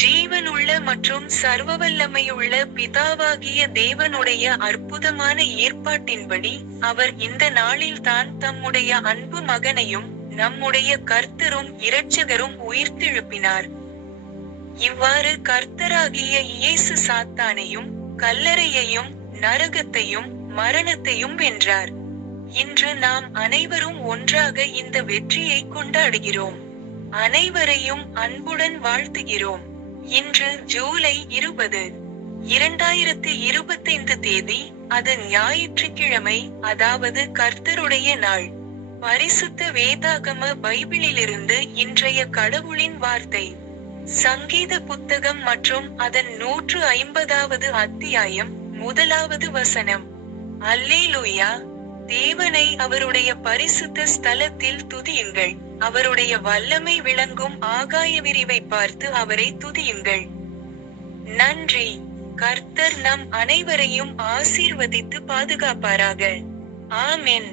ஜீவனுள்ள மற்றும் சர்வவல்லமையுள்ள பிதாவாகிய தேவனுடைய அற்புதமான ஏற்பாட்டின்படி, அவர் இந்த நாளில்தான் தம்முடைய அன்பு மகனையும் நம்முடைய கர்த்தரும் இரட்சகரும் உயிர்த்தெழுப்பினார். இவ்வாறு கர்த்தராகிய இயேசு சாத்தானையும் கல்லறையையும் நரகத்தையும் மரணத்தையும் வென்றார். இன்று நாம் அனைவரும் ஒன்றாக இந்த வெற்றியை கொண்டாடுகிறோம். அனைவரையும் அன்புடன் வாழ்த்துகிறோம். இன்று ஜூலை 20, 2025 தேதி, அது ஞாயிற்றுக்கிழமை, அதாவது கர்த்தருடைய நாள். பரிசுத்த வேதாகம பைபிளிலிருந்து இன்றைய கடவுளின் வார்த்தை. சங்கீத புத்தகம் மற்றும் அதன் 150வது அத்தியாயம், 1வது வசனம். அல்லேலூயா! தேவனை அவருடைய பரிசுத்த ஸ்தலத்தில் துதியுங்கள். அவருடைய வல்லமை விளங்கும் ஆகாய விரிவை பார்த்து அவரை துதியுங்கள். நன்றி. கர்த்தர் நம் அனைவரையும் ஆசீர்வதித்து பாதுகாப்பாராக. ஆமென்.